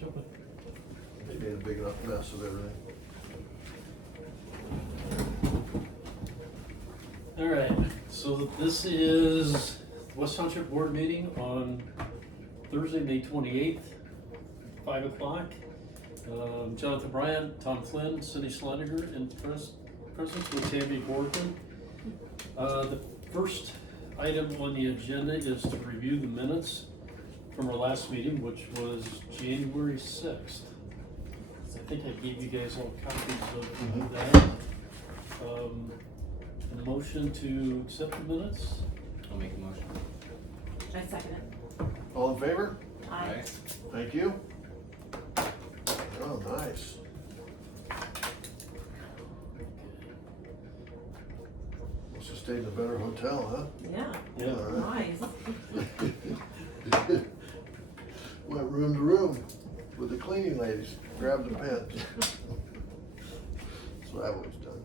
They made a big enough mess of everything. All right, so this is West Township Board meeting on Thursday, May 28th, 5 o'clock. Jonathan Bryant, Tom Flynn, Cindy Sloniger, and presence with Tammy Borgman. The first item on the agenda is to review the minutes from our last meeting, which was January 6th. I think I gave you guys all copies of that. A motion to accept the minutes? I'll make a motion. I second it. All in favor? Aye. Thank you. Oh, nice. Must have stayed in a better hotel, huh? Yeah, Yeah. nice. Went room to room with the cleaning ladies, grabbed the pens. That's what I've always done.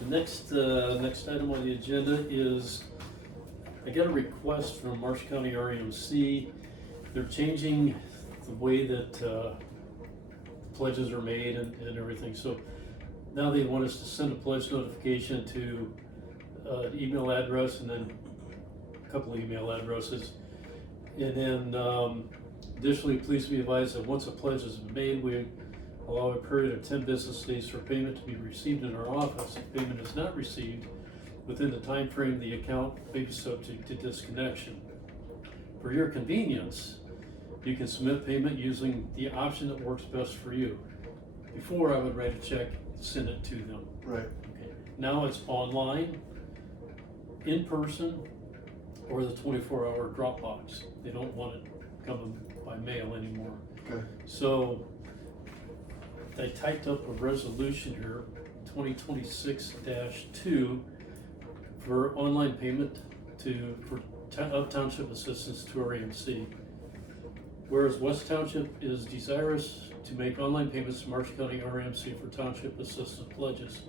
The next item on the agenda is, I got a request from Marsh County REMC. They're changing the way that pledges are made and everything. So now they want us to send a pledge notification to an email address and then a couple of email addresses. And then additionally, please be advised that once a pledge is made, we allow a period of 10 business days for payment to be received in our office. If payment is not received within the time frame, the account may be subject to disconnection. For your convenience, you can submit payment using the option that works best for you. Before, I would write a check, send it to them. Right. Okay. Now it's online, in person, or the 24-hour Dropbox. They don't want it coming by mail anymore. Okay. So they typed up a resolution here, 2026-2, for online payment of township assistance to REMC. Whereas West Township is desirous to make online payments to Marsh County REMC for township assistance pledges.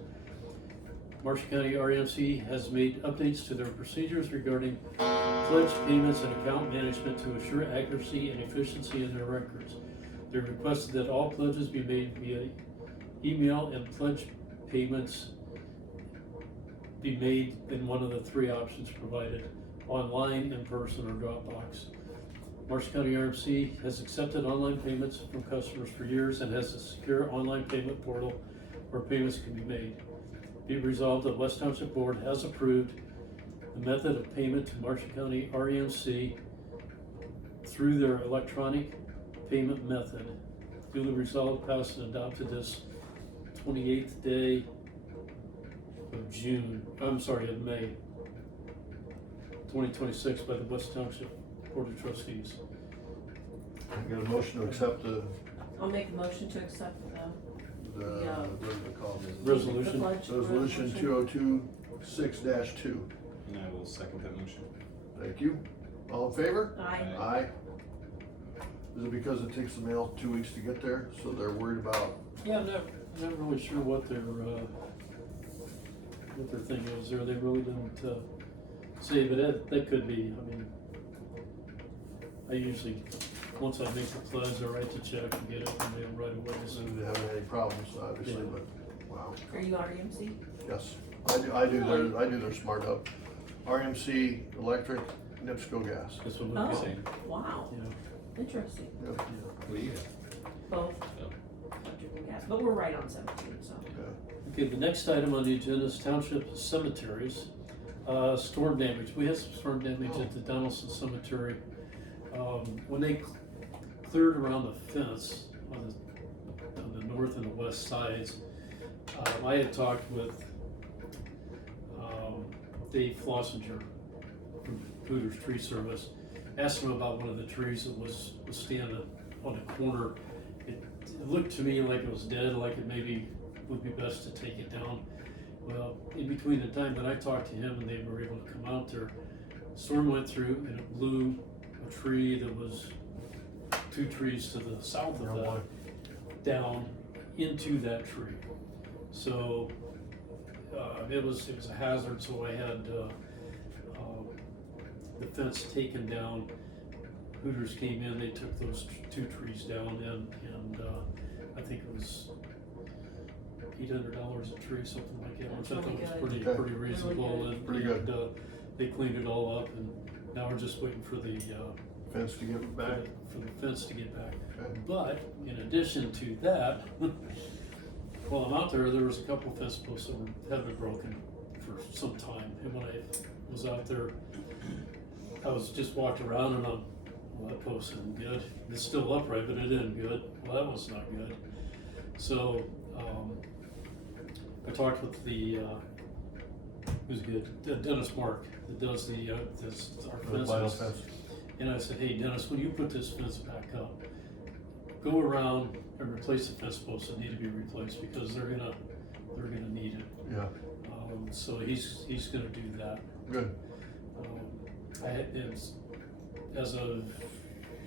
Marsh County REMC has made updates to their procedures regarding pledge payments and account management to assure accuracy and efficiency in their records. They requested that all pledges be made via email and pledge payments be made in one of the three options provided: online, in person, or Dropbox. Marsh County RMC has accepted online payments from customers for years and has a secure online payment portal where payments can be made. Be it resolved that West Township Board has approved the method of payment to Marsh County REMC through their electronic payment method. Duly resolved, passed, and adopted this 28th day of May 2026 by the West Township Board of Trustees. I got a motion to accept the, I'll make a motion to accept what is it called? Resolution. the pledge. Resolution 2026-2. And I will second that motion. Thank you. All in favor? Aye. Aye. Is it because it takes the mail 2 weeks to get there, so they're worried about? Yeah, I'm not really sure what their thing is there. They really didn't say, but that could be. I mean, I usually, once I make the pledge, I write the check and get it in the mail right away. So Didn't have any problems, obviously, Yeah. but wow. Are you REMC? Yes, I do their smart hub. RMC Electric, NIPSCO Gas. that's what we'll be Oh, saying. wow, Yeah. interesting. Yep. What do you have? Both Oh. electric and gas, but we're right on 17, so. Okay, the next item on the agenda is township cemeteries. Storm damage. We had some storm damage at the Donaldson Cemetery. When they cleared around the fence on the north and the west sides, I had talked with Dave Flossinger from Hooters Tree Service, asked him about one of the trees that was standing on a corner. It looked to me like it was dead, like it maybe would be best to take it down. Well, in between the time that I talked to him and they were able to come out there, storm went through and it blew a tree that was 2 trees to the south of that down into that tree. So it was a hazard. So I had the fence taken down. Hooters came in, they took those two trees down and I think it was $800 a tree, something like that, which I That's thought really was good. pretty Okay. reasonable. Really good. And Pretty good. they cleaned it all up, and now we're just waiting for the Fence to give it back. for the fence to get back. Okay. But in addition to that, while I'm out there, there was a couple of fence posts that have been broken for some time. And when I was out there, I was just walking around and I'm, well, that post isn't good. It's still upright, but it isn't good. Well, that one's not good. So I talked with the who's good, Dennis Mark, that does the our The vinyl fences. fence. And I said, hey Dennis, when you put this fence back up, go around and replace the fence posts that need to be replaced because they're gonna need it. Yeah, So he's gonna do that. good. It's, as of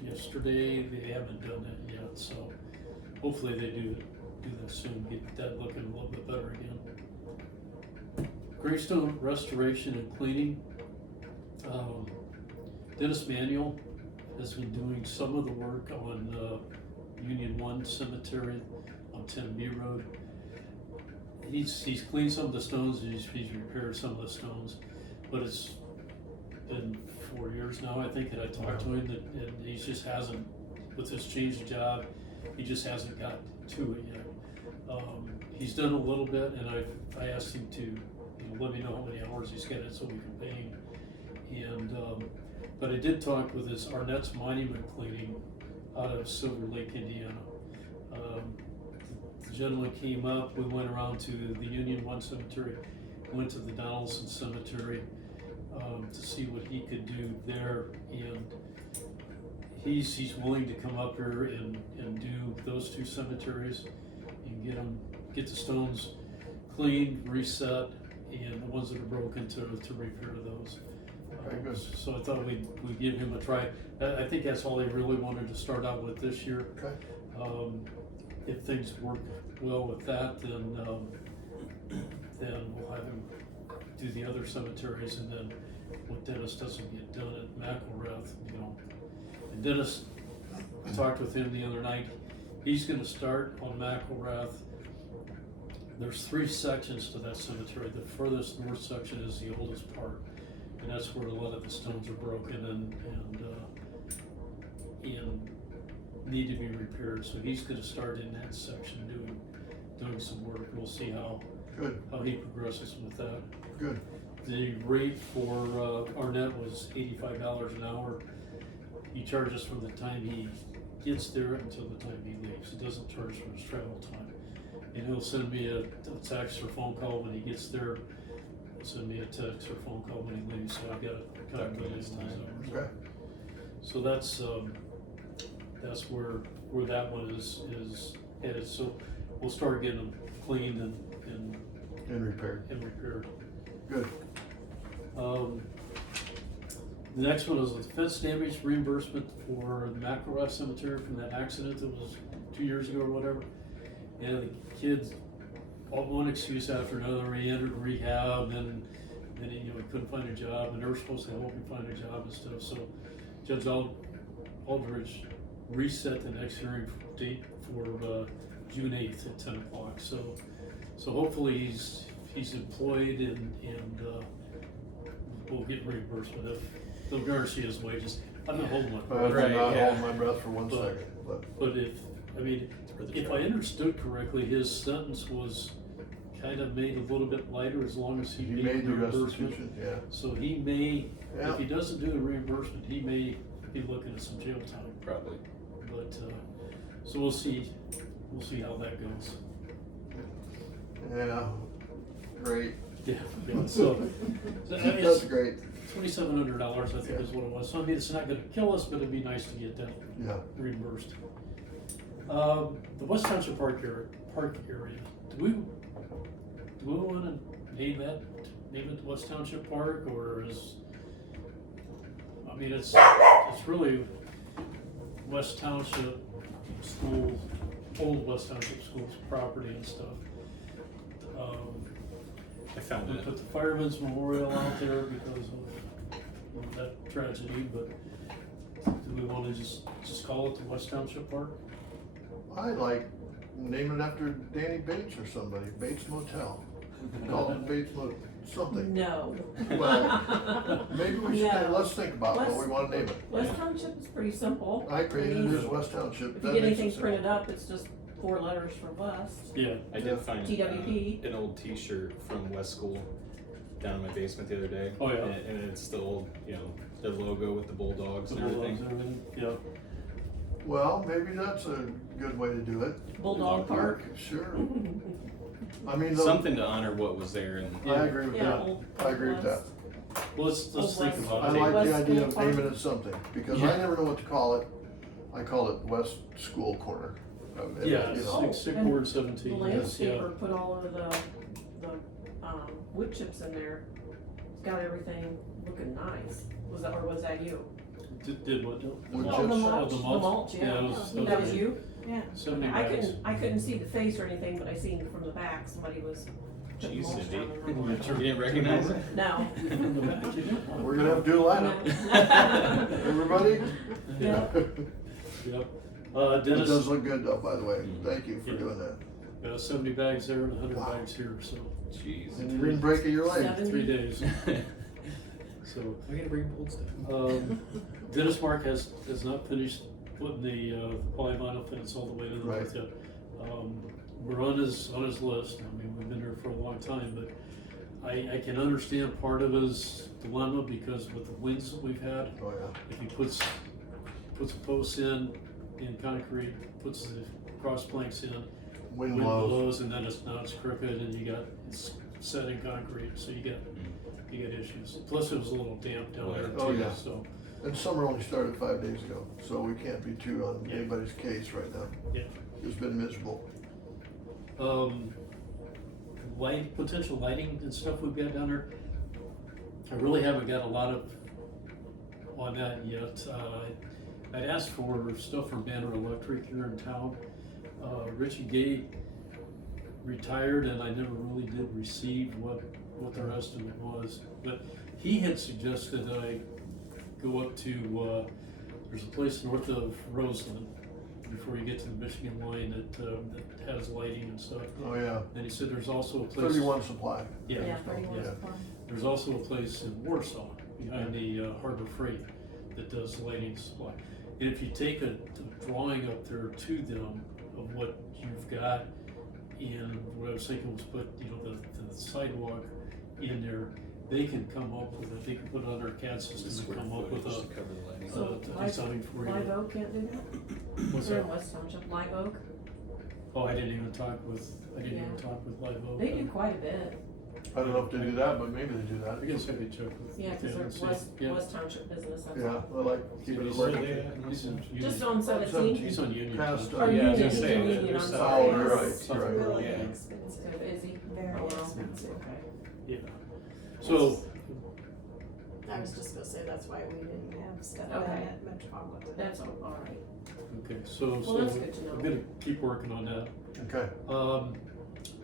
yesterday, they haven't done it yet, so hopefully they do that soon, get that looking a little bit better again. Gravestone restoration and cleaning. Dennis Manuel has been doing some of the work on Union 1 Cemetery on 10B Road. He's cleaned some of the stones, he's repaired some of the stones, but it's been 4 years now, I think, that I talked to him, and he just hasn't, with his change of job, he just hasn't got to it yet. He's done a little bit, and I asked him to, let me know how many hours he's got in so we can pay him. And but I did talk with his Arnett's Monument Cleaning out of Silver Lake, Indiana. The gentleman came up, we went around to the Union 1 Cemetery, went to the Donaldson Cemetery to see what he could do there, and he's willing to come up here and do those two cemeteries and get the stones cleaned, reset, and the ones that are broken to repair those. Very good. So I thought we'd give him a try. I think that's all they really wanted to start out with this year. Okay. If things work well with that, then we'll have him do the other cemeteries, and then what Dennis doesn't get done at McElrath, And Dennis, I talked with him the other night. He's going to start on McElrath. There's 3 sections to that cemetery. The furthest north section is the oldest part, and that's where a lot of the stones are broken and need to be repaired. So he's going to start in that section doing some work. We'll see how he progresses with that. Good. The rate for Arnett was $85 an hour. He charges from the time he gets there until the time he leaves. He doesn't charge for his travel time. And he'll send me a text or phone call when he gets there. He'll send me a text or phone call when he leaves, so I've got to calculate his hours. Okay. So that's where that one is headed. So we'll start getting them cleaned And repaired. repaired. Good. The next one is the fence damage reimbursement for the McElrath Cemetery from that accident that was 2 years ago or whatever. And the kids, one excuse after another, he entered rehab, and then he couldn't find a job, and they were supposed to help him find a job and stuff. So Judge Aldridge reset the next hearing date for June 8th at 10 o'clock. So hopefully he's employed and we'll get reimbursement. They'll guarantee his wages. I'm not holding my breath. I'm not yeah. holding my breath for 1 second, But if I understood correctly, his sentence was kind of made a little bit lighter as long as he made the reimbursement. restitution, yeah. So he may, Yeah. if he doesn't do the reimbursement, he may be looking at some jail time. Probably. But so we'll see how that goes. Yeah, great. Yeah. So I mean, That's great. $2,700, I think, is what it was. So I mean, it's not going to kill us, but it'd be nice to get that Yeah. reimbursed. The West Township Park area. Do we want to name it West Township Park, or it's really West Township School, old West Township School's property and stuff. I found We it. put the Fireman's Memorial out there because of that tragedy, but do we want wanna just call it the West Township Park? I like name it after Danny Bates or somebody, Bates Motel. Call it Bates something. No. Well, maybe we should, No. let's think about what we wanna name it. West Township is pretty simple. I agree, it is West Township. If That you get makes it anything simple. printed up, it's just 4 letters for West. Yeah, I did find TWP. an old T-shirt from West School down in my basement the other day. Oh, yeah. And it's the old, you know, their logo with the bulldogs the and everything. Bulldogs and everything, yeah. Well, maybe that's a good way to do it. Bulldog Park. Sure. I mean, though, Something to honor what was there and I agree with Yeah, that. old. I agree with that. Well, let's think West. about I it. like the West idea of School naming Park. it something, because Yeah. I never know what to call it. I call it West School Corner. Yeah, You know. Oh, six and Ward The 17, yes, landscaper yeah. put all of the wood chips in there. It's got everything looking nice. Was that you? Did what? Wood Oh, the chips. mulch, The the mulch? mulch, Yeah, yeah. it was- That was you? Yeah. 70 I bags. couldn't see the face or anything, but I seen from the back, somebody was putting Jeez, mulch Cindy. down in the Yeah. you didn't recognize it? No. From the back, you did. We're gonna have to do a lineup. Everybody? Yeah. Yep. It does Dennis, look good though, by the way. Mhm. Thank you for Yeah. doing that. 70 bags there and 100 Wow. bags here, so Jeez. And you didn't break your leg. 3 days. So, I gotta bring bold stuff. Dennis Mark has not finished putting the polyvinyl fence all the way to the Right. north yet. We're on his list. I mean, we've been there for a long time, but I can understand part of his dilemma because with the winds that we've had, Oh, yeah. if he puts the posts in concrete, puts the cross planks in, Wind wind blows. blows, and then it's crooked, and it's set in concrete, so you get issues. Plus, it was a little damp down there Oh, too, yeah. so And summer only started 5 days ago, so we can't be too on Yeah. anybody's case right now. yeah. It's been miserable. Potential lighting and stuff we've got down there. I really haven't got a lot of on that yet. I'd asked for stuff from Banner Electric here in town. Richie Gay retired, and I never really did receive what their estimate was. But he had suggested that I go up to there's a place north of Roseland before you get to the Michigan line that has lighting and stuff. Oh, yeah. And he said there's also a place. 31 supply. Yeah, Yeah, 31 yeah. supply. There's also a place in Warsaw behind the Harbor Freight that does lighting supply. And if you take a drawing up there to them of what you've got, and what I was thinking was put, the sidewalk in there, they can come up with it. They can put it on their CAD system and come up with Footage a to cover the lighting. So design for Live you. Oak can't do that? What's They're that? in West Township, Live Oak. Oh, I didn't even talk with Live Oak. They do quite a bit. I don't know if they do that, but maybe they do that. I guess I could check with. Yeah, cause and they're see. West, Yeah. West Township business, that's Yeah, all. I like keeping it He's working. He's in Union. Just on 17. 17. He's on Union. Past, Or Yeah, I was Union, gonna say, Union, there's I'm some- sorry. Oh, you're right, It's you're right. really Yeah. expensive, So is he? very Oh, well. expensive. Okay. Yeah. So, I was just gonna say, that's why we didn't have stuff Okay. done at Metropolitan. That's all right. okay, so Well, that's good to know. I'm gonna keep working on that. Okay,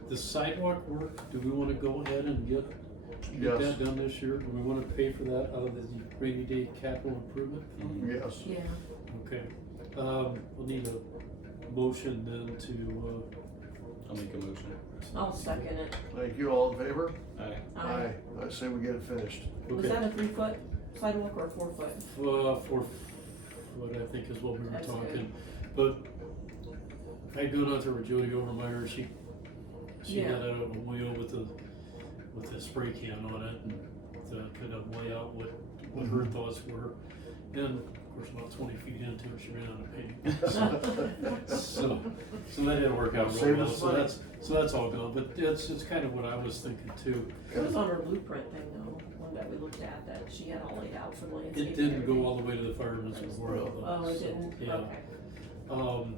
The sidewalk work, do we wanna go ahead and get yes, that done this year? Do we wanna pay for that out of the rainy day capital improvement? Mhm. yes. Yeah. Okay, we'll need a motion then to, I'll make a motion. I'll second it. Thank you, all in favor? Aye. Aye. I say we get it finished. Was okay, that a 3-foot sidewalk or a 4-foot? 4 foot, I think is what we were That's talking. But I go down there with Jody Overmeyer, she Yeah. had a wheel with the spray can on it and to kind of lay out what her thoughts were. And of course, about 20 feet into it, she ran out of paint. So that didn't work out Save really well. us So money. that's all gone. But it's kind of what I was thinking too. It was on her blueprint thing though, one that we looked at, that she had all laid out for landscaping. It didn't go all the way to the fireman's memorial though. Oh, it So, didn't? Yeah. Okay.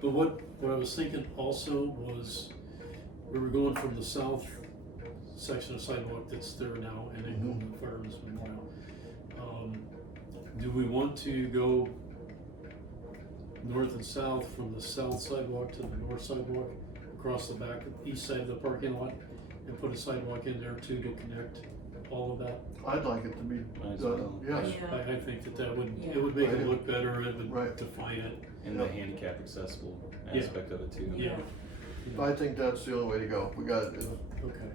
But what I was thinking also was, we were going from the south section of sidewalk that's there now and then going to the fireman's memorial. Do we want to go north and south from the south sidewalk to the north sidewalk, across the back, east side of the parking lot, and put a sidewalk in there too to connect all of that. I'd like it to be Might as done, well. yes, Yeah. I think that would, Yeah. it would make it Right. look better, it would Right. define it. And the handicap accessible Yeah. aspect of it too. Yeah. I think that's the only way to go, we got it, Okay,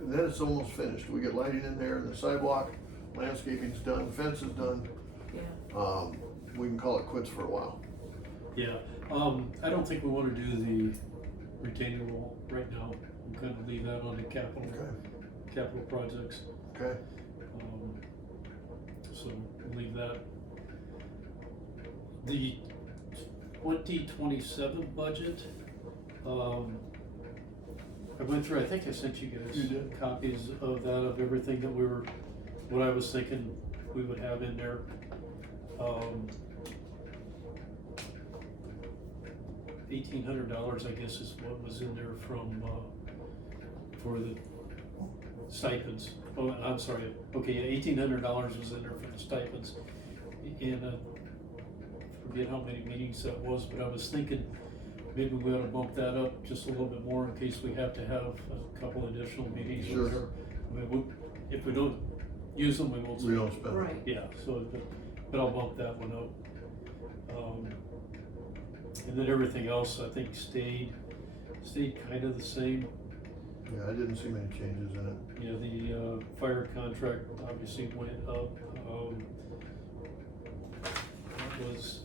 and then it's almost finished, we get lighting in there, and the sidewalk, landscaping's done, fence is done, Yeah, we can call it quits for a while. yeah, I don't think we wanna do the retaining wall right now, we'll kind of leave that on the capital projects. Okay, So we'll leave that. The 2027 budget, I went through, I think I sent you guys You did. copies of that, of everything that what I was thinking we would have in there. $1,800, I guess, is what was in there from, for the stipends. Oh, I'm sorry, okay, yeah, $1,800 was in there for the stipends. And, forget how many meetings that was, but I was thinking maybe we ought to bump that up just a little bit more in case we have to have a couple additional meetings Sure. or whatever. I mean, if we don't use them, we won't. we don't spend it. right, Yeah, so, but I'll bump that one up. And then everything else, I think, stayed kind of the same. Yeah, I didn't see many changes in it. You know, the, fire contract obviously went up, that was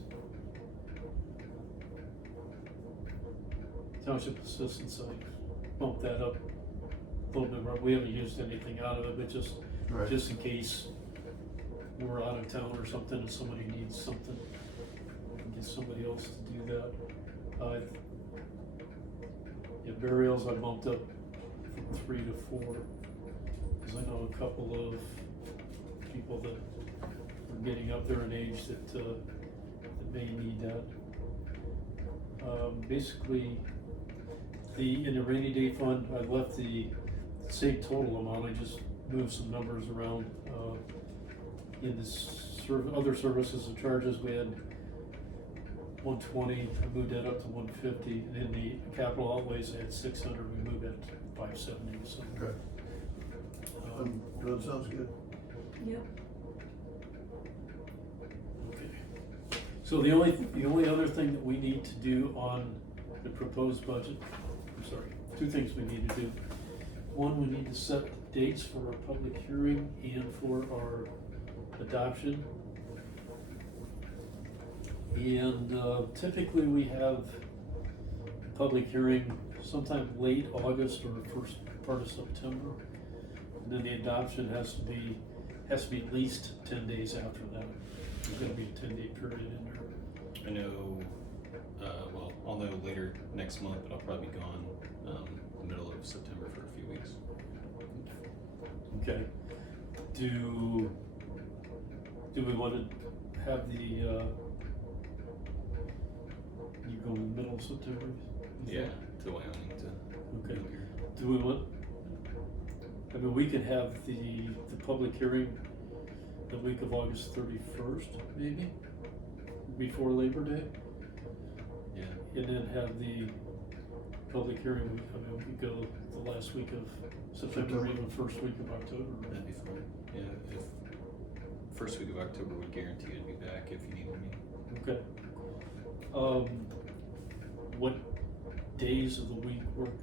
township assistance, I bumped that up a little bit more. We haven't used anything out of it, but Right. just in case we're out of town or something and somebody needs something, we can get somebody else to do that. Yeah, burials I bumped up from 3 to 4, cause I know a couple of people that are getting up there in age that may need that. Basically, in the rainy day fund, I left the same total amount, I just moved some numbers around. In the other services and charges, we had 120, I moved that up to 150, and in the capital outlays, I had 600, we moved that to 570, so. Okay, that sounds good. yep, Okay. So the only other thing that we need to do on the proposed budget, I'm sorry, 2 things we need to do. One, we need to set dates for our public hearing and for our adoption. And typically we have a public hearing sometime late August or first part of September. And then the adoption has to be at least 10 days after that. There's gonna be a 10-day period in there. I know, well, I'll know later next month, but I'll probably be gone, the middle of September for a few weeks. Okay. Do we wanna have the, you go in the middle of September? you Yeah, think? to Wyoming to. Okay. Do we want, I mean, we could have the public hearing the week of August 31st, maybe, before Labor Day, Yeah, and then have the public hearing, I mean, we could go the last week of September, or even first week of October. that'd be fine. Yeah, if first week of October would guarantee I'd be back if you needed me. Okay. What days of the week work?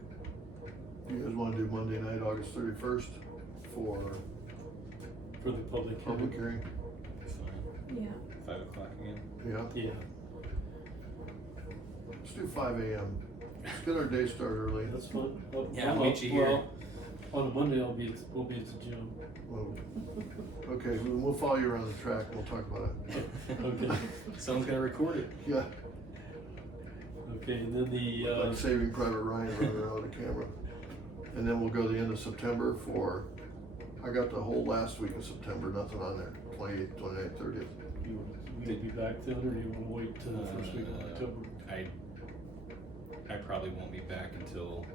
You guys wanna do Monday night, August 31st for For the public public hearing? hearing? Be fine. yeah, 5 o'clock again. Yeah, Yeah, let's do 5 AM. Let's get our day started early. that's fun. Yeah, I'll meet you here. Well, on a Monday, we'll be at the gym. Well, okay, we'll follow you around the track, and we'll talk about it. Okay, Someone's gotta record it. Yeah, okay, and then the, like Saving Private Ryan running around with a camera. And then we'll go the end of September for, I got the whole last week of September, nothing on there, 28th, 29th, 30th. you'll be back then, or do you wanna wait till the first week of October? I probably won't be back until,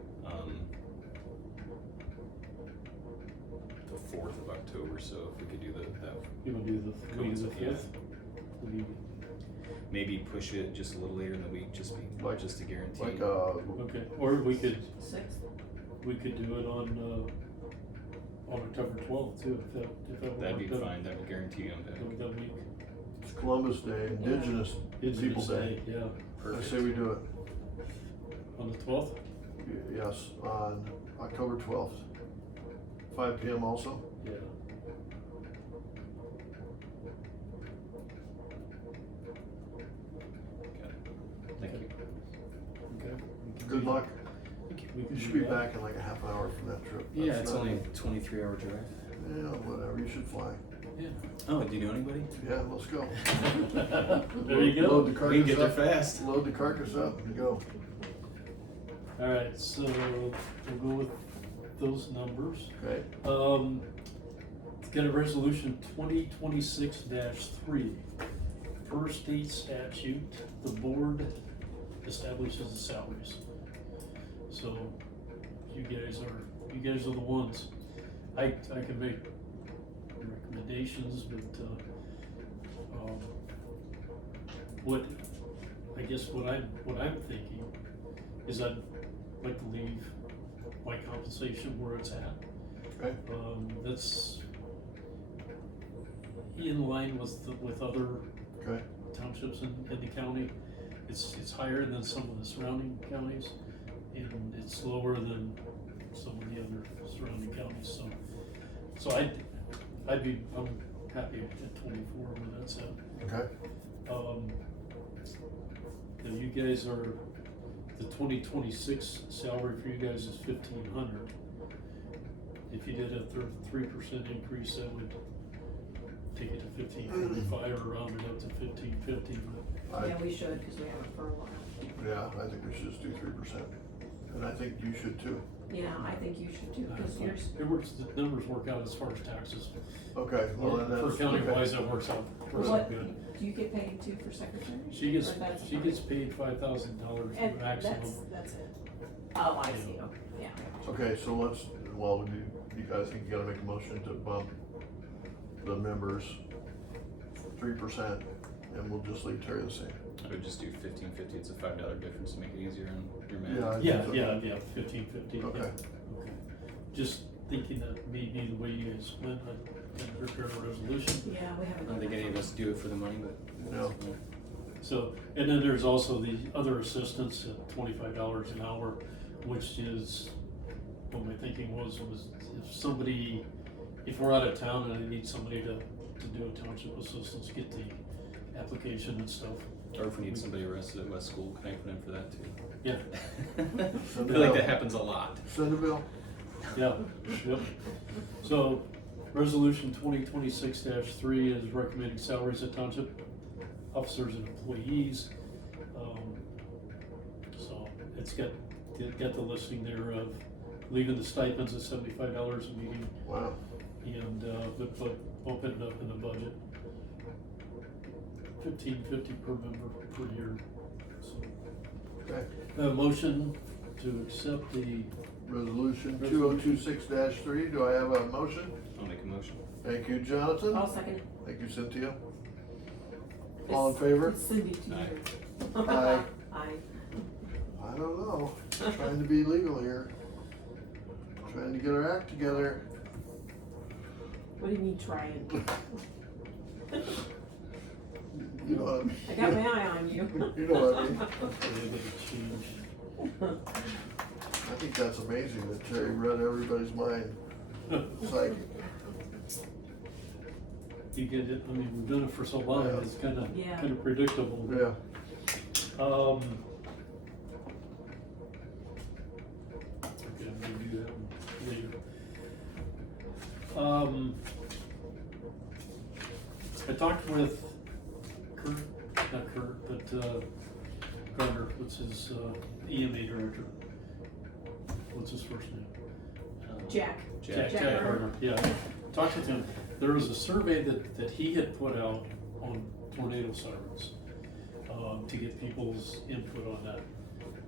the 4th of October, so if we could do that, You wanna do the week of the Yeah. 5th? maybe push it just a little later in the week, just to guarantee. Like, Okay, or we could 6th, do it on, on October 12th too, if that That'd be worked out. fine, that will guarantee you I'm back. That week. It's Columbus Day, Indigenous People Day. Yeah, I Perfect. say we do it, on the 12th? yes, on October 12th. 5 PM also? Yeah. Thank you. Okay. Good luck. We can You should do be that. back in like a half hour from that trip. Yeah, That's it's not- only a 23-hour drive. Yeah, whatever, you should fly. Yeah. Oh, do you know anybody? Yeah, let's go. There you go. Load the We can carcass get there up, fast. load the carcass up and go. Alright, so we'll go with those numbers. Okay, Let's get a resolution 2026-3. Per state statute, the board establishes the salaries. So you guys are the ones. I can make recommendations, but what I'm thinking is I'd like to leave my compensation where it's at. okay, That's in line with other okay, townships in the county. It's higher than some of the surrounding counties, and it's lower than some of the other surrounding counties, so I'm happy at 24 where that's at. okay. Now you guys are, the 2026 salary for you guys is 1,500. If you did a 3% increase, that would take it to 1,545 or round it up to 1,550, but Yeah, we should, cause we haven't for a while. Yeah, I think we should just do 3%. And I think you should too. Yeah, I think you should too, cause yours, it works, the numbers work out as far as taxes. Okay, well then For that's. county okay. wise, that works out what, good. do you get paid too for secretary? She gets, Or that's she fine? gets paid $5,000 And maximum. that's it. Oh, I see, okay, yeah. Okay, so let's, well, you guys think you gotta make a motion to bump the members 3%, and we'll just leave Terry the same. I would just do 1550. It's a $5 difference to make it easier on your man. Yeah, I think Yeah, so. yeah, 1550. Okay. Okay. Just thinking that maybe the way you guys went, I can prepare a resolution. Yeah, we haven't I don't done think that. any of us do it for the money, but. No. So, and then there's also the other assistance at $25 an hour, which is, what my thinking was if somebody, if we're out of town and I need somebody to do a township assistance, get the application and stuff. Or if we need somebody arrested at West School, can I put in for that too? Yeah, I feel like that happens a lot. Send a bill. yeah, yep. So, resolution 2026-3 is recommending salaries of township officers and employees. So it's got the listing there of leaving the stipends at $75 a meeting Wow, and, but open it up in the budget. $1,550 per member per year. So, okay. motion to accept the, Resolution 2026-3, do I have a motion? I'll make a motion. Thank you, Jonathan. I'll second it. Thank you, Cynthia. All in favor? It's Cindy too. Aye. Aye. Aye. I don't know, trying to be legal here. Trying to get our act together. What do you mean trying? You know what I mean? I got my eye on you. You know what I mean? change. I think that's amazing that Terry read everybody's mind. It's like, You get it, I mean, we've done it for so long, Yeah. it's kinda Yeah. predictable. yeah, Okay, I'm gonna do that one later. I talked with not Kurt, but, Gardner, what's his, EMA director? What's his first name? Jack. Jack. Jack Gardner, yeah. Talked with him, there was a survey that he had put out on tornado sirens, to get people's input on that.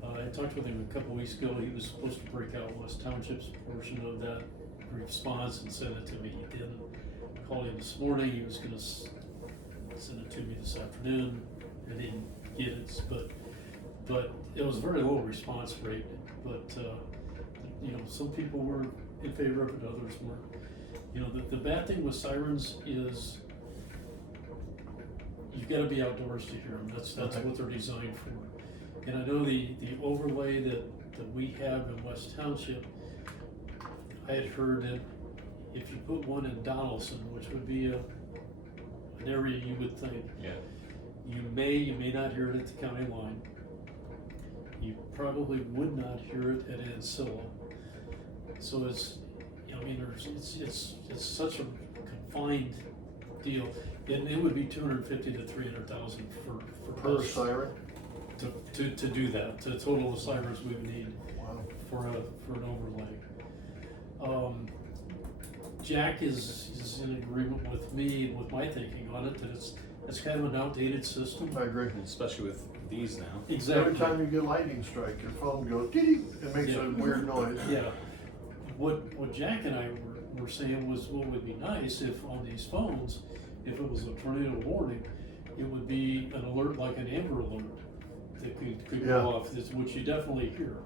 I talked with him a couple weeks ago, he was supposed to break out West Township's portion of that response and send it to me. He didn't. Called him this morning, he was gonna send it to me this afternoon. I didn't get it, but it was a very low response rate, but, you know, some people were in favor of it, others weren't. You know, the bad thing with sirens is you've gotta be outdoors to hear them, that's Okay. what they're designed for. And I know the overlay that we have in West Township, I had heard that if you put one in Donaldson, which would be an area you would think, Yeah. you may not hear it at the county line. You probably would not hear it at Ancilla. So it's, I mean, it's such a confined deal. And it would be 250 to 300,000 for Per us siren? to do that, to total the sirens we would need Wow. for an overlay. Jack is in agreement with me, with my thinking on it, that it's kind of an outdated system. I agree. Especially with these now. Exactly. Every time you get lightning strike, your phone goes dee, it makes Yeah. a weird noise. Yeah. What Jack and I were saying was what would be nice if on these phones, if it was a tornado warning, it would be an alert like an Amber Alert that could Yeah. go off, which you definitely hear.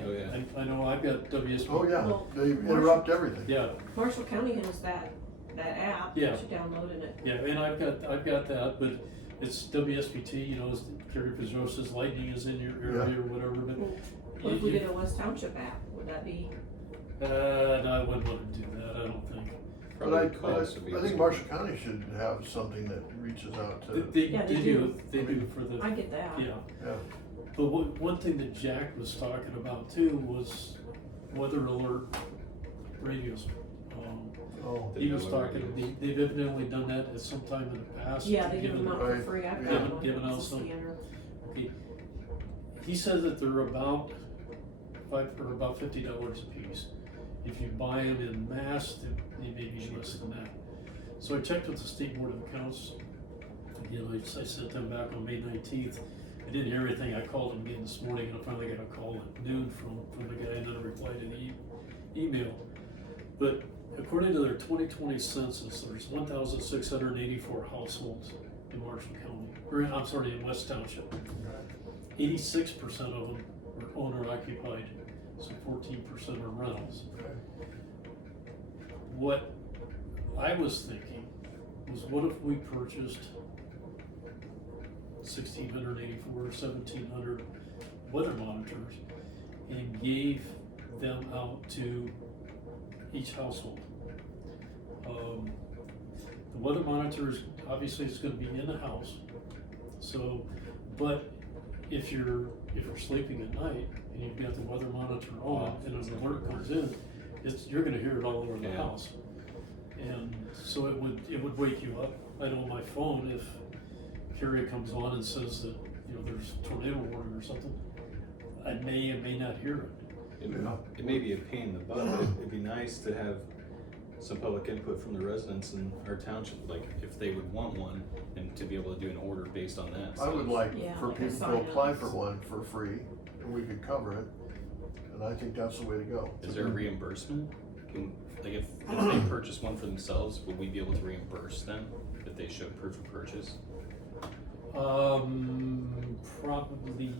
Oh, yeah. I know I've got WSP. Oh, yeah, Well, they interrupt everything. Yeah, Marshall County has that app, Yeah. that you download in it. yeah, and I've got that, but it's WSPT, you know, Kerry Pizzo says lightning is in your area or whatever, but. What if we did a West Township app, would that be? No, I wouldn't want to do that, I don't think. But Probably calls would be. I think Marshall County should have something that reaches out to, They Yeah, they do I mean, for the, I get that. yeah. yeah, But one thing that Jack was talking about too was weather alert radios. oh, The He was yellow talking, radios. they've evidently done that at some time in the past. Yeah, they give them out for Right. free, I've Yeah. got one, Giving out it's a some- scanner. He said that they're about $50 a piece. If you buy them in mass, they may be less than that. So I checked with the State Board of Accounts. Again, I sent them back on May 19th. I didn't hear anything. I called them again this morning, and I finally got a call at noon from the guy, and then a reply to the email. But according to their 2020 census, there's 1,684 households in Marshall County, or I'm sorry, in West Township. 86% of them are owner occupied, so 14% are rentals. What I was thinking was, what if we purchased 1,684 or 1,700 weather monitors and gave them out to each household? The weather monitors, obviously it's gonna be in the house, so, but if you're sleeping at night and you've got the weather monitor on and an alert comes in, you're gonna hear it all over the Yeah. house. And so it would wake you up. I know on my phone, if Carrier comes on and says that, you know, there's a tornado warning or something, I may or may not hear it. It may be a pain in the butt, but it'd be nice to have some public input from the residents in our township, like if they would want one, and to be able to do an order based on that. I would like Yeah, for like a people to sign-up. apply for one for free, and we could cover it, and I think that's the way to go. Is there a reimbursement? If they purchase one for themselves, would we be able to reimburse them if they show proof of purchase? Probably,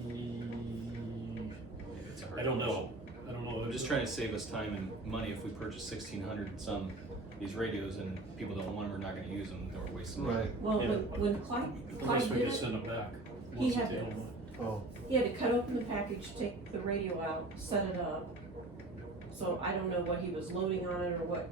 It's a hard I don't question. know. I don't know. I'm just trying to save us time and money if we purchase 1,600 and some these radios and people don't want them or not gonna use them, then we're wasting money. Right, Well, Yeah. when Clyde Unless we did can it, send them back. He once had they to- don't want. oh, he had to cut open the package, take the radio out, set it up. So I don't know what he was loading on it or what,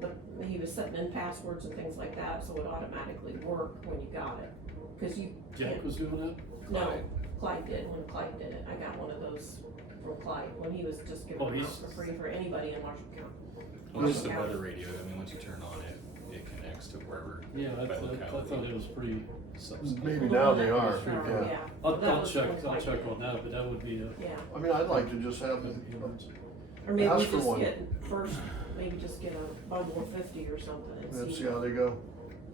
but he was setting in passwords and things like that, so it automatically worked when you got it. Cause you Jack can't, was doing that? no, Clyde. Clyde did, when Clyde did it, I got one of those from Clyde, when he was just giving Oh, them out he's- for free for anybody in Marshall County. Well, just the Yeah. weather radio, I mean, once you turn on it, it connects to wherever. Yeah, I by thought locality. it was pretty. maybe Well, now that they are, was from- yeah. I'll That was check when Clyde did it. on that, but that would be a. Yeah, I mean, I'd like to just have, or maybe Ask we for just one. get, first, maybe just get a bundle of 50 or something and let's see. see how they go.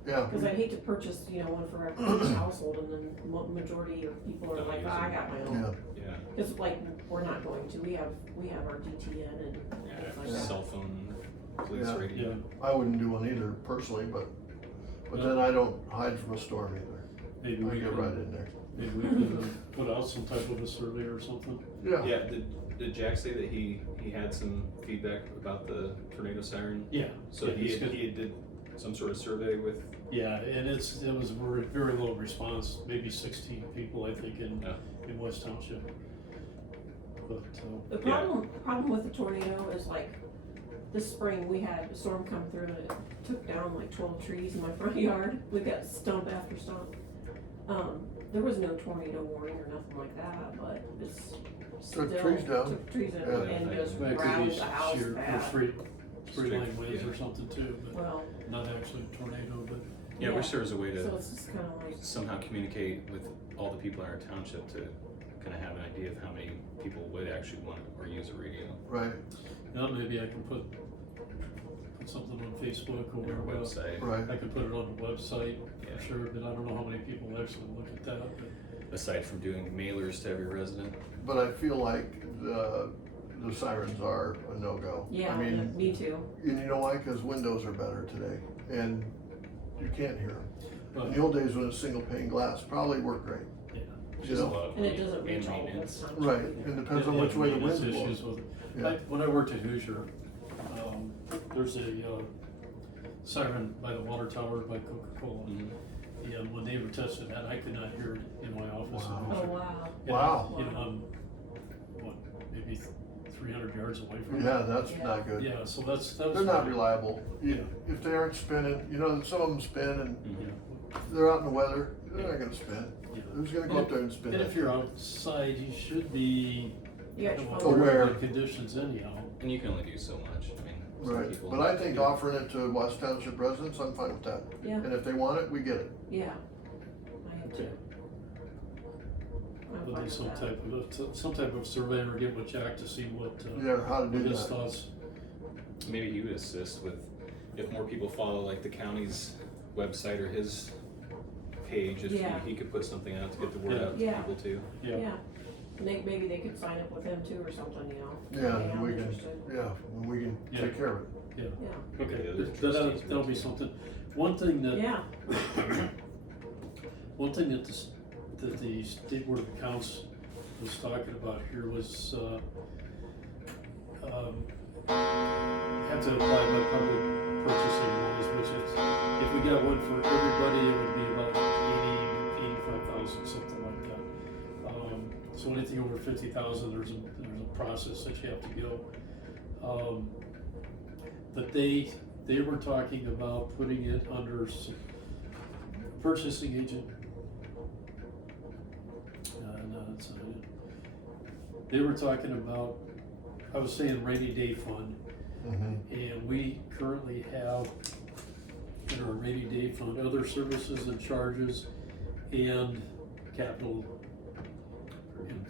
Yeah, Cause I'd hate to purchase, you know, one for every household and then majority of people are Don't like, use oh, I it. got my yeah, own. Yeah, Cause like, we're not going to, we have our DTN and yeah, things like Yeah. that. cell phone, police Yeah. radio. Yeah, I wouldn't do one either personally, but then I don't hide from a storm either. maybe I we get could, right in there. maybe we could put out some type of a survey or something. Yeah, Yeah, Did Jack say that he had some feedback about the tornado siren? Yeah. So Yeah, he he's good. did some sort of survey with. Yeah, and it was very, very low response, maybe 16 people, I think, in West Township. But, The problem with the tornado is like, this spring we had a storm come through and it took down like 12 trees in my front yard. We got stump after stump. There was no tornado warning or nothing like that, but it's still Took trees down. took trees in Yeah. and just Well, it could rattled be the house sheer bad. straight line Straight, winds yeah. or something too, but Well, not actually a tornado, but Yeah, I wish there was a way so to it's just kind of like, somehow communicate with all the people in our township to kind of have an idea of how many people would actually want or use a radio. Right, now maybe I can put something on Facebook Or or a website. right. I could put it on the website Yeah. for sure, but I don't know how many people actually look at that. But Aside from doing mailers to every resident. But I feel like the sirens are a no-go. yeah, I mean, me too. and you know why? Cause windows are better today and you can't hear them. But, In the old days when it's single pane glass, probably worked great. yeah. Which You is a know. lot of And it money doesn't reach and all of maintenance. us. Right, and depends on Yeah, which way the maintenance wind's issues blowing. with it. Yeah. When I worked at Hoosier, there's a siren by the water tower by Coca-Cola. Mhm. And when they were testing that, I could not hear it in my office. in Wow. Oh, Hoosier. wow. And, Wow. You know, I'm, maybe 300 yards away from it. Yeah, that's Yeah. not good. Yeah, so that was. They're not reliable. Yeah. If they aren't spinning, you know, some of them spin and Yeah, they're out in the weather, they're not gonna spin. yeah. Who's gonna go up there and spin And that if you're thing? outside, you should be You got your aware phone. Aware. of the conditions anyhow. And you can only do so much. I mean, some Right, people. but I think offering it to West Township residents, I'm fine with that. Yeah. And if they want it, we get it. Yeah. I have too. I'm We'll fine do with some type of survey or get with Jack to see what, Yeah, how to do what his that. thoughts. Maybe he would assist with, if more people follow like the county's website or his page, if Yeah. he could put something out to get the word Yeah. out to Yeah. people too. Yeah. And maybe they could sign up with him too or something, you know? Yeah, Hey, I'm we can, interested. yeah, we can Yeah. take care of it. Yeah, Yeah. okay, The other that'll trustees be would- something. One thing that, Yeah. one thing that the State Board of Accounts was talking about here was, have to apply by public purchasing laws, which is, if we got one for everybody, it would be about 85,000, something like that. So anything over 50,000, there's a process that you have to go. But they were talking about putting it under purchasing agent. No, that's not it. They were talking about, I was saying rainy day fund, and we currently have in our rainy day fund other services and charges and capital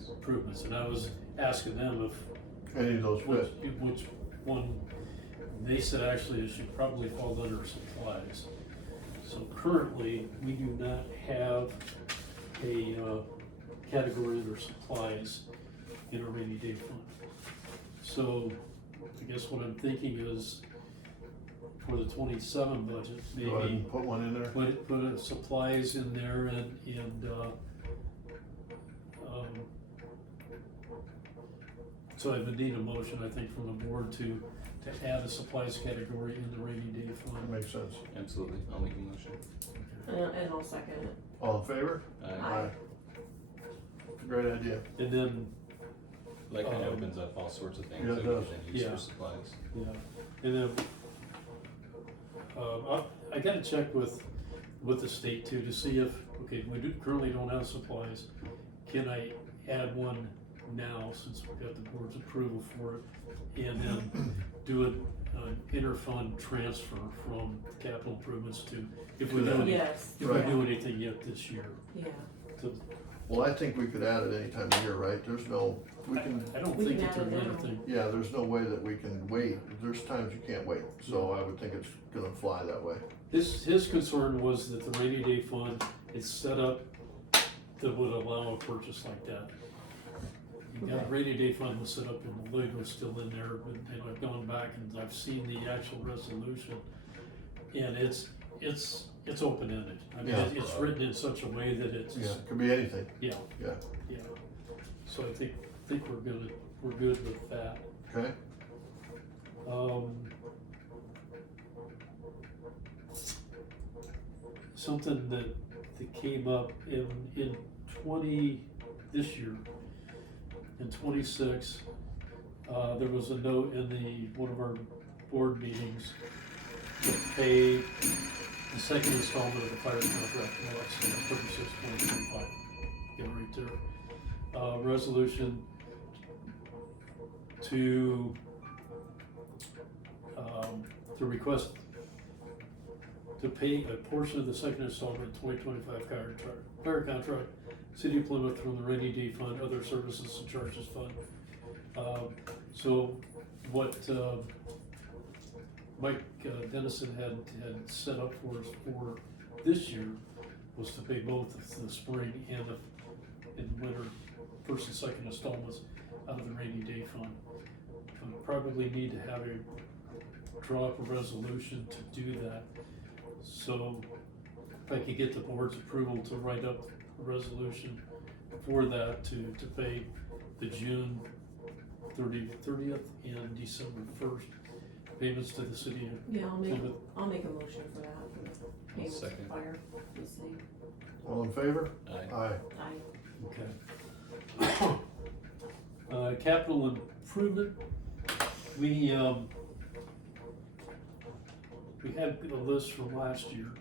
improvements. And I was asking them if Any of those fit. which one, they said actually it should probably fall under supplies. So currently, we do not have a category under supplies in a rainy day fund. So I guess what I'm thinking is for the 27 budget, Go ahead maybe and put one in there. put supplies in there and so I would need a motion, I think, from the board to add a supplies category in the rainy day That fund. makes sense. Absolutely, I'll make a motion. And I'll second it. All in favor? Aye. Great idea. And then, Like kind of opens up all sorts of things Yeah, it that we does. can then use Yeah. for supplies. yeah, and then, I gotta check with the state too, to see if, okay, currently don't have supplies. Can I add one now, since we've got the board's approval for it, and then do an inter-fund transfer from capital improvements to, if we do, Yes. if we Right. do anything yet this year. Yeah. To- Well, I think we could add it any time of year, right? There's no, we can, I don't We think can that add it there's now. anything, yeah, there's no way that we can wait. There's times you can't wait. So I would think it's gonna fly that way. his concern was that the rainy day fund is set up that would allow a purchase like that. You got a rainy day fund was set up and the logo's still in there, but, and I've gone back and I've seen the actual resolution. And it's open-ended. I mean, Yeah. it's written in such a way that it's, Yeah, it could be anything. yeah, Yeah. yeah. So I think think we're good with that. Okay, Something that came up in this year, in 26, there was a note in one of our board meetings to pay the second installment of the fire contract, well, that's 36.25, yeah, right there. Resolution to request to pay a portion of the second installment 2025 fire contract, City of Plymouth from the rainy day fund, other services and charges fund. So what Mike Dennison had set up for us for this year was to pay both the spring and winter first and second installments out of the rainy day fund. We'll probably need to have draw up a resolution to do that. So if I could get the board's approval to write up a resolution for that to pay the June 30th and December 1st payments to the city of Yeah, Plymouth. I'll make a motion for that, for the payments to Second. fire, and city. all in favor? Aye. Aye. Okay. Capital improvement, we had a list from last year.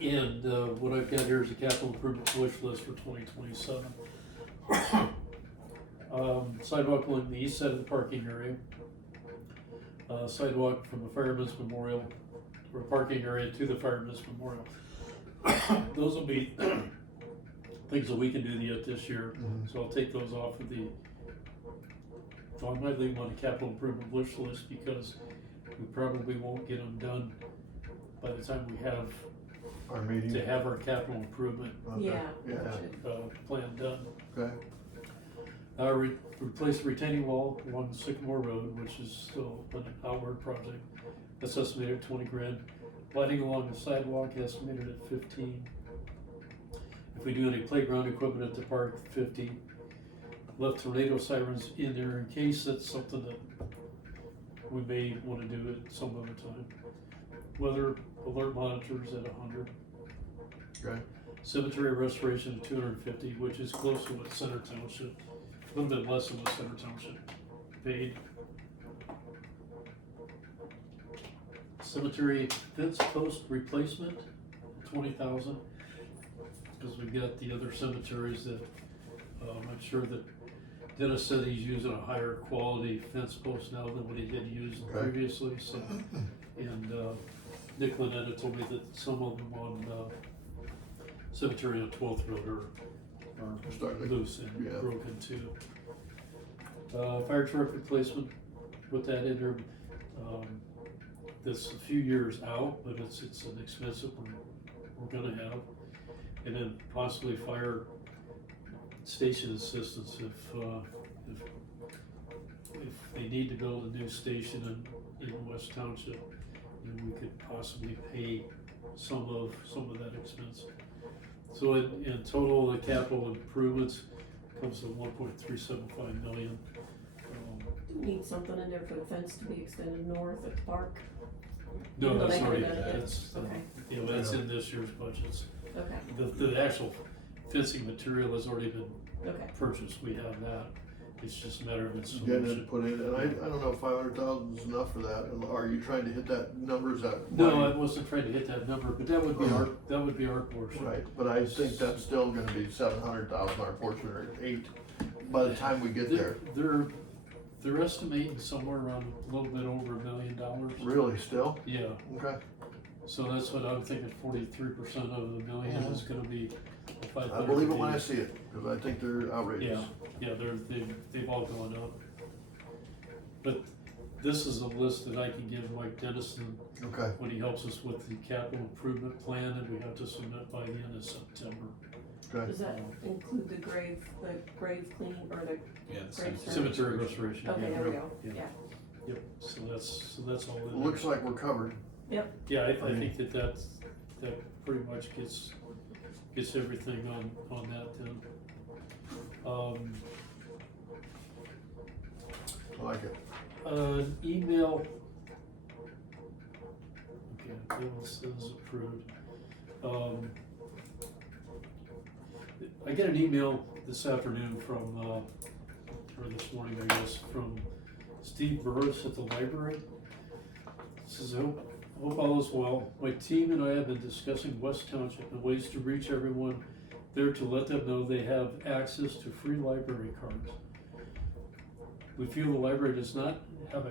And what I've got here is a capital improvement wish list for 2027. Sidewalk along the east side of the parking area. Sidewalk from the Fireman's Memorial, or parking area to the Fireman's Memorial. Those will be things that we can do yet this year, so I'll take those off of so I might leave them on the capital improvement wish list because we probably won't get them done by the time we have Our meeting? to have our capital improvement Okay. Yeah. Yeah, plan done. okay, Replace the retaining wall along Sycamore Road, which is still an outward project. That's estimated at 20 grand. Lighting along the sidewalk estimated at 15. If we do any playground equipment at the park, 50. Left tornado sirens in there in case that's something that we may want to do at some other time. Weather alert monitors at 100. okay, Cemetery restoration 250, which is close to what Center Township, a little bit less than what Center Township paid. Cemetery fence post replacement, 20,000, because we've got the other cemeteries that I'm sure that Dennis said he's using a higher quality fence post now than what he had used Okay. previously. So, and Nick Lynetta told me that some of them on cemetery on 12th Road are Starting to- loose and yeah. broken too. Fire truck replacement, put that in there. That's a few years out, but it's an expensive one we're gonna have. And then possibly fire station assistance if they need to build a new station in West Township, then we could possibly pay some of that expense. So in total, the capital improvements comes to 1.375 million. Do we need something in there for the fence to be extended north at the park? No, No, that's they already, haven't done it yet. that's, Okay. that's in this year's budgets. Okay, The actual fencing material has already been okay. purchased, we have that. It's just a matter of getting installation. it put in, and I don't know if 500,000 is enough for that, and are you trying to hit that number, is that? No, I wasn't trying to hit that number, but that would be our portion. Right, but I think that's still gonna be 700,000 our portion, or 8, by the time we get there. They're estimating somewhere around a little bit over $1 million. Really, still? Yeah, Okay, so that's what I'm thinking, 43% of the million is gonna be the 500. I believe it when I see it, because I think they're outrageous. Yeah, they've all gone up. But this is a list that I can give Mike Dennison Okay, when he helps us with the capital improvement plan that we have to submit by the end of September. okay, Does that include the grave cleaning, or the, Yeah, the Great Cemetery restoration. okay, yeah. there we go, Yeah. yeah. Yep, so that's all in there. looks like we're covered. Yeah, I think that pretty much gets everything on that then. I like it. An email. Okay, bill says approved. I get an email this afternoon from, or this morning, I guess, from Steve Burris at the library. Says, hope all is well. My team and I have been discussing West Township and ways to reach everyone there to let them know they have access to free library cards. We feel the library does not have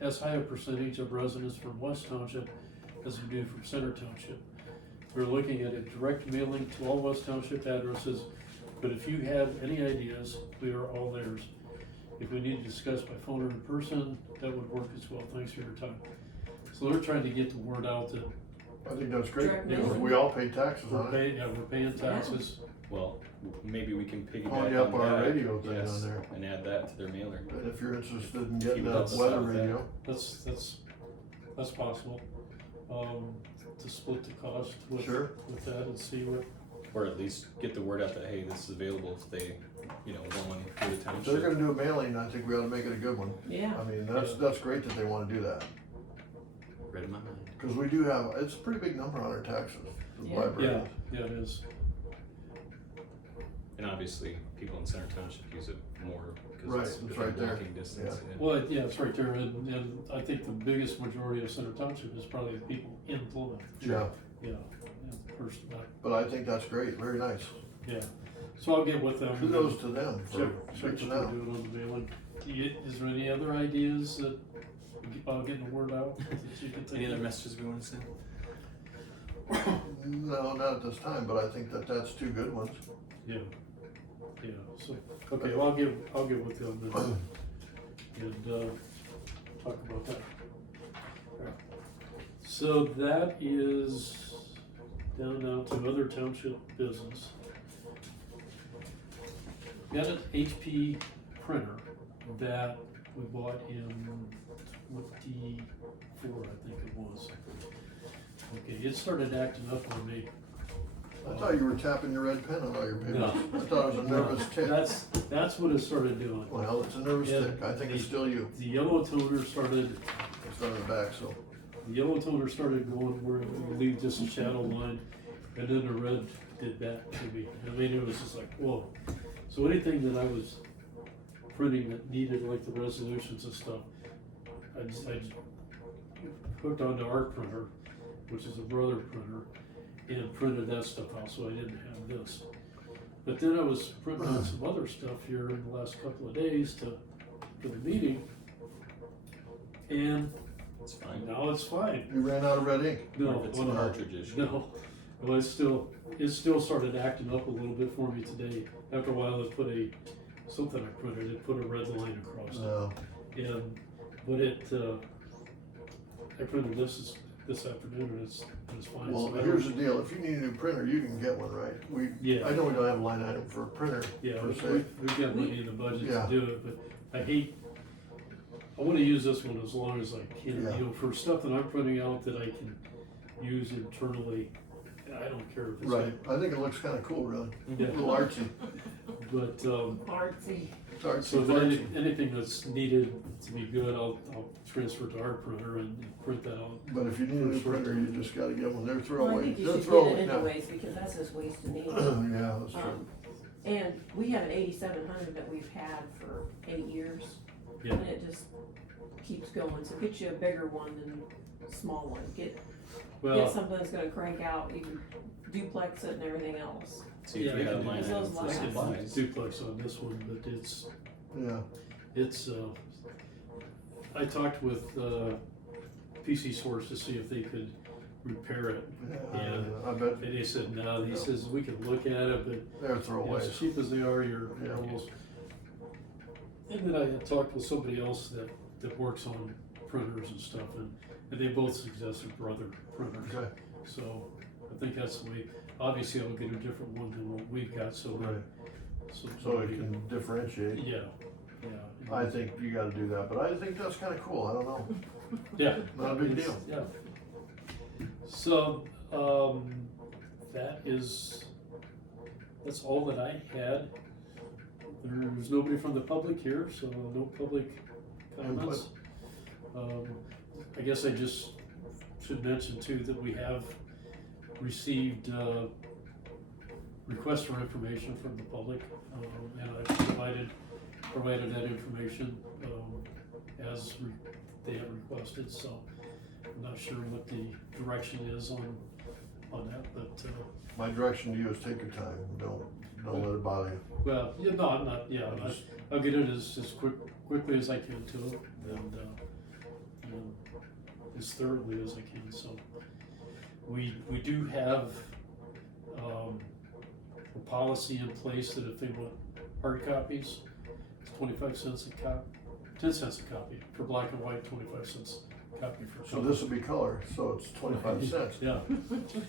as high a percentage of residents from West Township as we do from Center Township. We're looking at a direct mailing to all West Township addresses, but if you have any ideas, we are all theirs. If we need to discuss by phone or in person, that would work as well. Thanks for your time. So they're trying to get the word out that I think that's great. Direct Because mailing. we all pay taxes we're on it. paying, we're paying taxes. Well, maybe we can piggyback Oh, on yeah, our that. radio thing Yes, on there. and add that to their mailer. And if you're interested in getting Keep that us weather up with that. radio, That's possible. To split the cost with Sure. that and see what. Or at least get the word out that, hey, this is available if they, want one for the if they're township. gonna do a mailing, I think we ought to make it a good one. Yeah, I mean, that's great that they wanna do that. Read in my mind. Cause we do have, it's a pretty big number on our taxes, the Yeah. library. Yeah, it is. And obviously, people in Center Township use it more Right, because it's it's right within there. walking distance. Yeah. yeah. Well, yeah, it's right there, and I think the biggest majority of Center Township is probably the people in Plymouth. Yeah, Yeah, person, but I think that's great, very nice. yeah. So I'll get with them. Kudos to them for Check what reaching they're out. doing on the mailing. Is there any other ideas that, about getting the word out that you can think Any other of? messages we want to send? No, not at this time, but I think that that's two good ones. Yeah, yeah, so, okay, well, I'll get with them and talk about that. Alright. So that is down now to other township business. Got an HP printer that we bought in 24, I think it was. Okay, it started acting up on me. I thought you were tapping your red pen on all your papers. No. I thought it was a nervous tick. That's what it started doing. Well, it's a nervous Yeah. tick. I think it's still you. The yellow toner started, It's on the back, so. the yellow toner started going where you leave just a shadow line, and then the red did that to me. I mean, it was just like, whoa. So anything that I was printing that needed like the resolutions and stuff, I just hooked onto our printer, which is a brother printer, and printed that stuff out, so I didn't have this. But then I was printing out some other stuff here in the last couple of days for the meeting, and It's fine. now it's fine. You ran out of red ink. No, Or if it's a well, no, cartridge issue. no. Well, it still started acting up a little bit for me today. After a while, it put something I printed, it put a red line across it. No. But I printed this afternoon and it's fine. Well, So I don't- here's the deal. If you need a new printer, you can get one, right? Yeah. I know we don't have a line item for a printer Yeah, per se. we've got money in the budget Yeah. to do it, but I wanna use this one as long as I can, Yeah. for stuff that I'm printing out that I can use internally. I don't care if it's. Right. I think it looks kinda cool, really. A Yeah. little artsy. But, artsy. It's artsy, so it's then artsy. anything that's needed to be good, I'll transfer to our printer and print that out. But if you need a new printer, you just gotta get one. They're Well, I throwaway. think you They're should get throwaway it now. anyways, because that's just wasting ink. Yeah, that's true. And we have an 8700 that we've had for 8 years, Yeah. and it just keeps going, so get you a bigger one than a small one, get Well, something that's gonna crank out, you can duplex it and everything else. See if Yeah, we I had a can do line that. item Those for lines. I can supplies. duplex on this one, but it's, Yeah. I talked with, PC Source to see if they could repair it. Yeah. I bet And he said, no, he says, we can look at it, but they're as throwaways. cheap as they are, you're Yeah. almost. And then I had talked with somebody else that works on printers and stuff, and they both suggested brother printers. Okay. So I think that's the way, obviously I'll get a different one than what we've got, so. Right. So So it can differentiate. Yeah, yeah. I think you gotta do that, but I think that's kinda cool. I don't know. Yeah. Not a big It's- deal. Yeah. So, that's all that I had. There's nobody from the public here, so no public comments. I guess I just should mention too that we have received, requests for information from the public, and I provided that information, as they have requested, so I'm not sure what the direction is on that, but, My direction to you is take your time, don't let it bother you. well, yeah, no, I'm not, yeah, I'll get it as quickly as I can to it, and, as thoroughly as I can, so. We do have, a policy in place that if they want hard copies, it's 25 cents a 10 cents a copy for black and white, 25 cents a copy for So color. this will be color, so it's 25 cents. Yeah,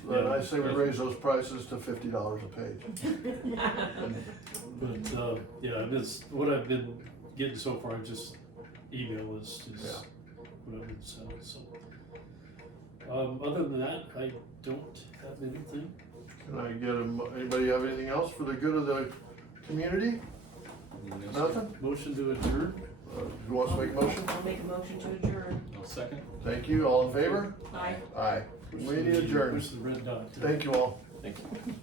Then I say we raise those prices to $50 a page. but, yeah, and it's, what I've been getting so far, just email is Yeah. what I've been selling, so. Other than that, I don't have anything. Can I get anybody have anything else for the good of the community? Nothing? Motion to adjourn? Who wants to make a motion? I'll make a motion to adjourn. I'll second. Thank you, all in favor? Aye. Aye. Meeting adjourned. Push the red dot. Thank you all. Thank you.